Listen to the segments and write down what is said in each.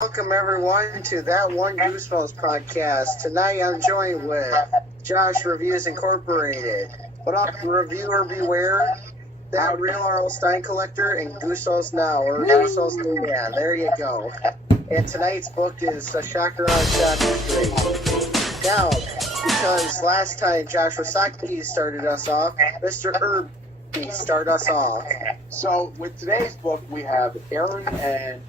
Welcome everyone to that one Goosebumps podcast. Tonight I'm joined with Josh Reviews Incorporated. What up, reviewer beware? That real R.L. Stine collector and Goosebumps now, or Goosebumps man. There you go. And tonight's book is A Shocker on Chapter 3. Now, because last time Josh Wasaki started us off, Mr. Irby started us off. So with today's book, we have Aaron and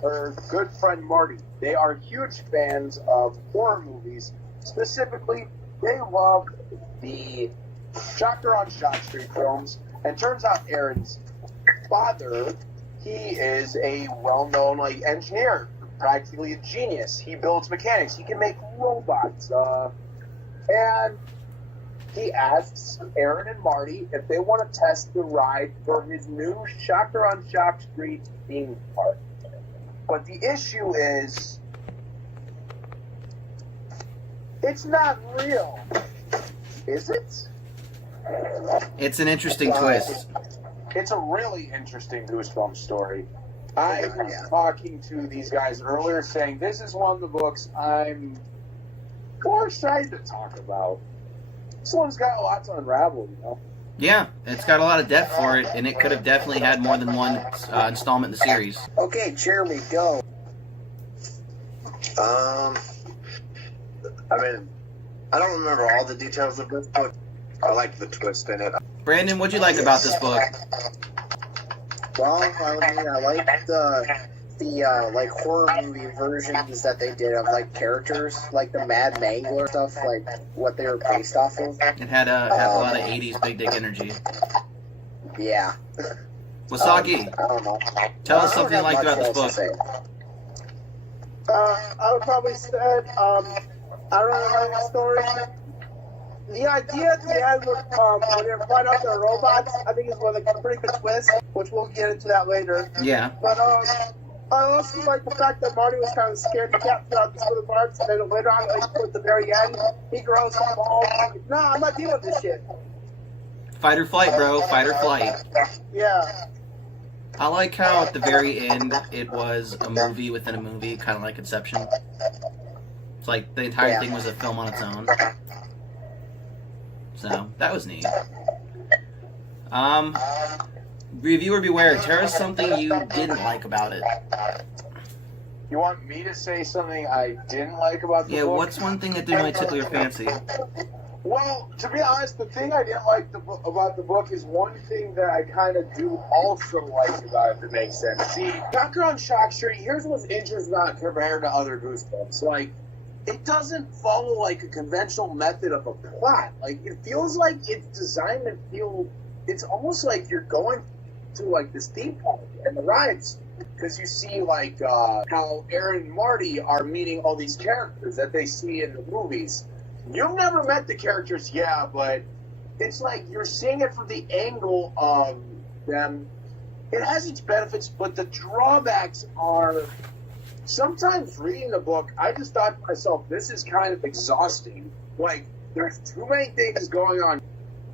her good friend Marty. They are huge fans of horror movies. Specifically, they love the Shocker on Shock Street films. And turns out Aaron's father, he is a well-known engineer, practically a genius. He builds mechanics. He can make robots. And he asks Aaron and Marty if they want to test the ride for his new Shocker on Shock Street theme park. But the issue is, it's not real. Is it? It's an interesting twist. It's a really interesting Goosebumps story. I was talking to these guys earlier saying this is one of the books I'm more excited to talk about. This one's got a lot to unravel, you know? Yeah, it's got a lot of depth for it, and it could have definitely had more than one installment in the series. Okay, Jeremy, go. I mean, I don't remember all the details of this book. I like the twist in it. Brandon, what'd you like about this book? Well, I like the horror movie versions that they did of characters, like the Mad Mangler stuff, like what they were based off of. It had a lot of 80s big dick energy. Yeah. Wasaki, I don't know. tell us something you liked about this book. I would probably say, I don't know the story. The idea at the end, when you find out they're robots, I think is one of the pretty good twists, which we'll get into that later. Yeah. But I also like the fact that Marty was kind of scared to capture out the other parts, and then later on, at the very end, he grows up all no, I'm not dealing with this shit. Fight or flight, bro. Fight or flight. Yeah. I like how at the very end it was a movie within a movie, kind of like Inception. It's like the entire thing was a film on its own. So, that was neat. Reviewer beware, tell us something you didn't like about it. You want me to say something I didn't like about the book? Yeah, what's one thing that didn't really tickle your fancy? Well, to be honest, the thing I didn't like about the book is one thing that I kind of do also like about it, if it makes sense. See, Shocker on Shock Street, here's what's interesting about it compared to other Goosebumps. It doesn't follow, a conventional method of a plot. It feels like it's designed to feel... It's almost like you're going to, this theme park and the rides. Because you see, how Aaron and Marty are meeting all these characters that they see in the movies. You've never met the characters, yeah, but it's like you're seeing it from the angle of them. It has its benefits, but the drawbacks are... Sometimes reading the book, I just thought to myself, this is kind of exhausting. There's too many things going on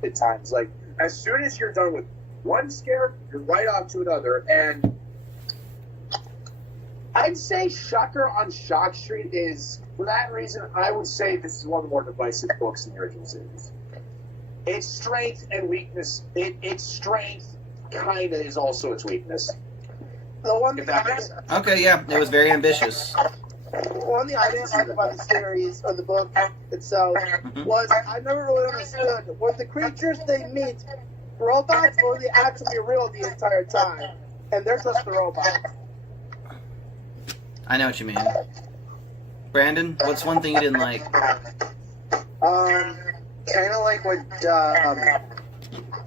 at times. As soon as you're done with one scare, you're right off to another. And I'd say Shocker on Shock Street is, for that reason, I would say this is one of the more divisive books in the original series. Its strength and weakness, its strength kind of is also its weakness. The one If that makes sense. Okay, yeah, it was very ambitious. One thing I didn't like about the series or the book itself was I never really understood, were the creatures they meet robots or were they actually real the entire time? And they're just the robots. I know what you mean. Brandon, what's one thing you didn't like? Kind of like what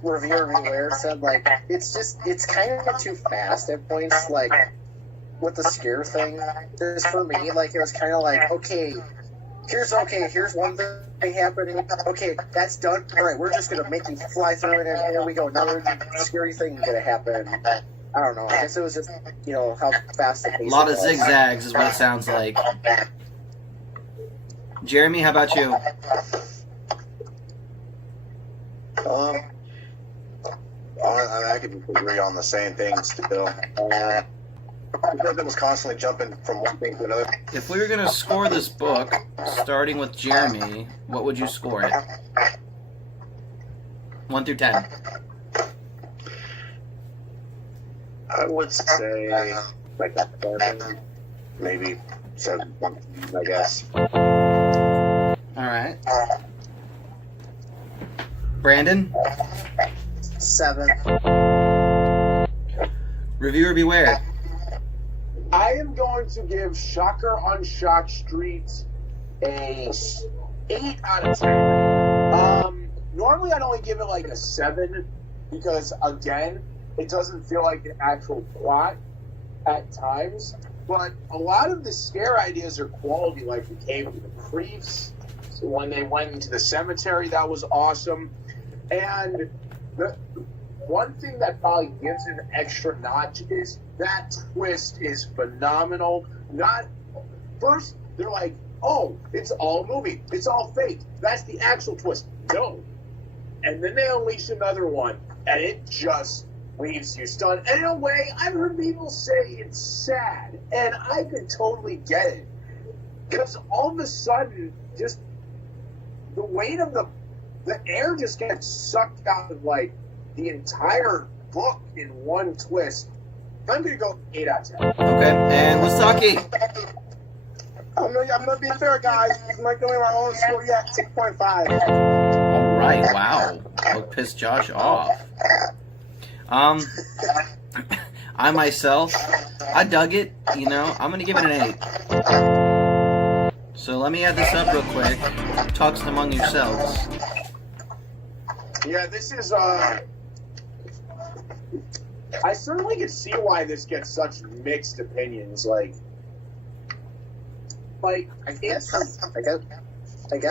Reviewer Beware said, it's kind of too fast at points, with the scare thing. Just for me, it was kind of here's one thing happening, okay, that's done, alright, we're just gonna make you fly through it, and here we go, another scary thing gonna happen. I don't know, I guess it was just, how fast the pace A lot of was. zigzags is what it sounds like. Jeremy, how about you? I can agree on the same thing still. Because it was constantly jumping from one thing to another. If we were going to score this book, starting with Jeremy, what would you score it? 1 through 10. I would say like a 7, maybe 7, I guess. Alright. Brandon? 7. Reviewer beware. I am going to give Shocker on Shock Street a 8 out of 10. Normally I'd only give it like a 7 because, again, it doesn't feel like an actual plot at times. But a lot of the scare ideas are quality, like the Cave of the Priests. So when they went into the cemetery, that was awesome. And the one thing that probably gives it an extra notch is that twist is phenomenal. First, they're like, oh, it's all a movie. It's all fake. That's the actual twist. No. And then they unleash another one, and it just leaves you stunned. And in a way, I've heard people say it's sad, and I could totally get it. Because all of a sudden, just the weight of the air just gets sucked out of, like, the entire book in one twist. I'm going to go 8 out of 10. Okay, and Wasaki. I'm gonna be fair, guys. I'm not going my own score yet. 6.5. Alright, wow. Book pissed Josh off. I myself, I dug it, you know, I'm gonna give it an 8. So let me add this up real quick. Talks among yourselves. Yeah, this is, I certainly can see why this gets such mixed opinions. Like I guess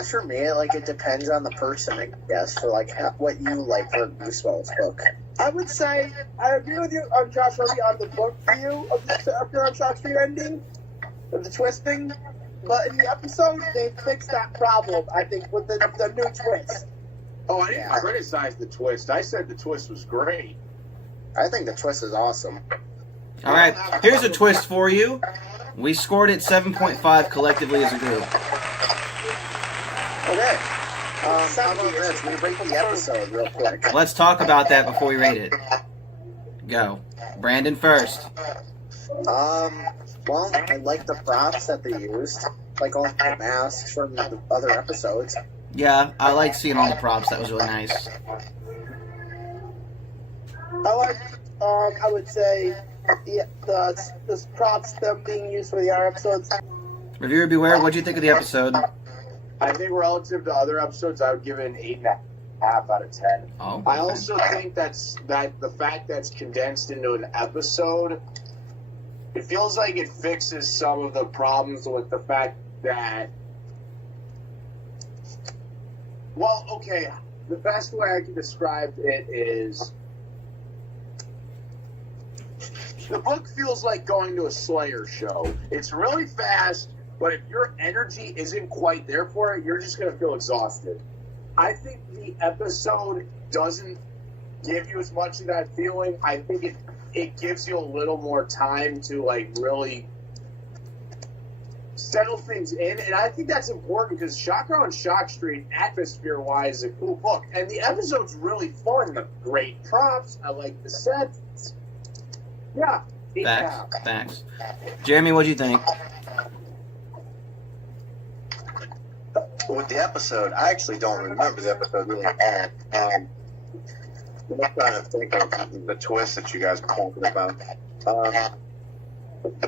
for me, like, it depends on the person. I guess for like what you like for a Goosebumps book. I would say I agree with you on Josh Irby on the book view of the on Shock Street ending, of the twisting. But in the episode, they fixed that problem, I think, with the new twist. Oh, I didn't criticize the twist. I said the twist was great. I think the twist is awesome. Alright, here's a twist for you. We scored it 7.5 collectively as a group. Okay. How about this? We rate the episode real quick. Let's talk about that before we rate it. Go. Brandon first. Well, I like the props that they used, like all the masks from the other episodes. Yeah, I like seeing all the props. That was really nice. I would say the props them being used for the other episodes. Reviewer beware, what'd you think of the episode? I think relative to other episodes, I would give it an 8.5 out of 10. Oh, okay. I also think that the fact that's condensed into an episode, it feels like it fixes some of the problems with the fact that, well, okay, the best way I can describe it is the book feels like going to a Slayer show. It's really fast, but if your energy isn't quite there for it, you're just going to feel exhausted. I think the episode doesn't give you as much of that feeling. I think it gives you a little more time to, like, really settle things in, and I think that's important because Shocker on Shock Street, atmosphere-wise, is a cool book, and the episode's really fun. The great props, I like the sets. Yeah. Facts. Jeremy, what'd you think? With the episode, I actually don't remember the episode really well. I'm trying to think of the twist that you guys were talking about.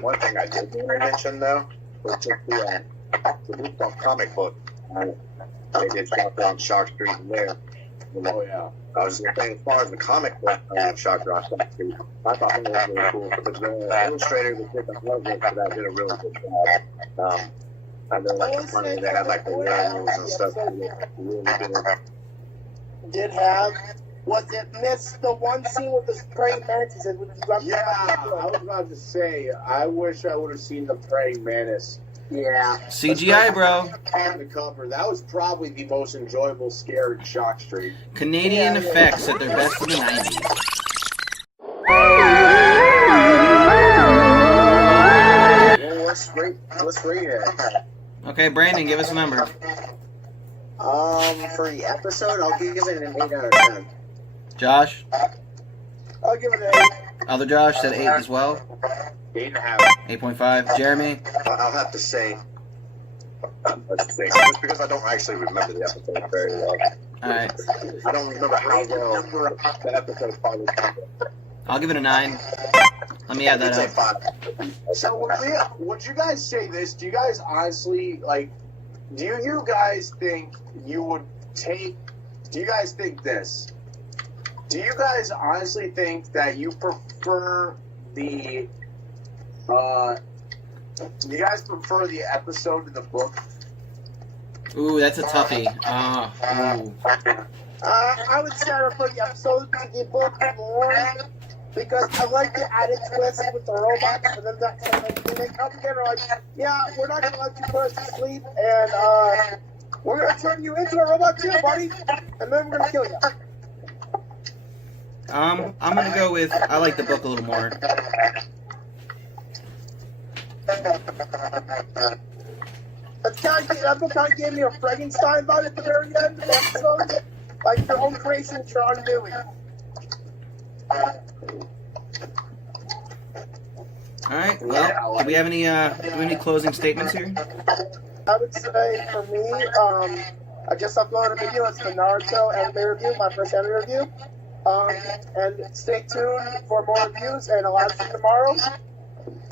One thing I did want to mention, though, was just the Goosebumps comic book. They did Shocker on Shock Street there. Oh, yeah. I was just saying, as far as the comic book of Shocker on Shock Street, I thought it was really cool. Because the illustrator that did the artwork for that did a really good job. I know, like, the funny, they had, like, the werewolves and stuff. Really good. Did have. Was it missed the one scene with the praying mantis? Yeah, I was about to say, I wish I would have seen the praying mantis. Yeah. CGI, bro. On the cover, that was probably the most enjoyable scare in Shock Street. Canadian effects at their best in the 90s. let's rate it. Okay, Brandon, give us a number. For the episode, I'll give it an 8 out of 10. Josh? I'll give it an 8. Other Josh said 8 as well. 8.5. 8.5. Jeremy? I'll have to say, just because I don't actually remember the episode very well. Alright. I don't remember how well the episode followed. I'll give it a 9. Let me add that Say up. 5. So would you guys say this? Do you guys honestly, like, do you guys think you would take, do you guys think this? Do you guys honestly think that you prefer the, do you guys prefer the episode to the book? Ooh, that's a toughie. Ooh. I would say I prefer the episode to the book more because I like the added twist with the robots, and then that when they come together like, yeah, we're not gonna let you put us to sleep, and we're gonna turn you into a robot too, buddy, and then we're gonna kill you. I'm gonna go with, I like the book a little more. That book kind of gave me a Frankenstein vibe at the very end of the episode, like your own creation, your own doing. Alright, well, do we have any closing statements here? I would say for me, I just uploaded a video. It's the Naruto anime review, my first anime review. And stay tuned for more reviews and a live stream tomorrow.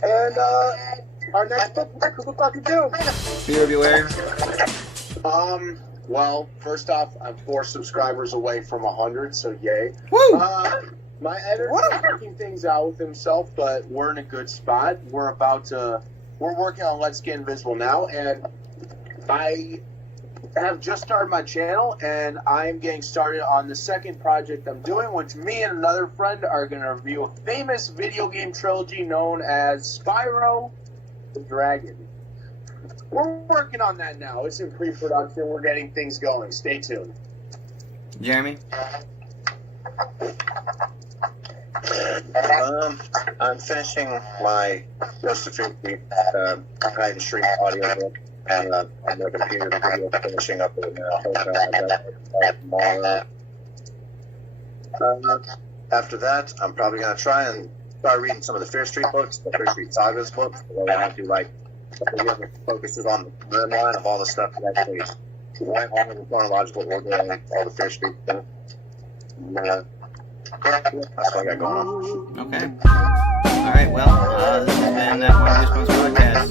And our next book, Cuckoo Fucking Doom. Fear beware. Well, first off, I'm 4 subscribers away from 100, so yay. Woo! My editor's working things out with himself, but we're in a good spot. We're working on Let's Get Invisible now, and I have just started my channel, and I'm getting started on the second project I'm doing, which me and another friend are going to review a famous video game trilogy known as Spyro the Dragon. We're working on that now. It's in pre-production. We're getting things going. Stay tuned. Jeremy? I'm finishing my Ghost of Fury behind the stream audio book, and on the computer video finishing up it now. Tomorrow. After that, I'm probably going to try and start reading some of the Fear Street books, the Fear Street Sagas books. I want to do like something that focuses on the timeline of all the stuff that actually went on in the chronological order and all the Fear Street stuff. That's what I got going on. Okay. Alright, well, this has been that one Goosebumps podcast.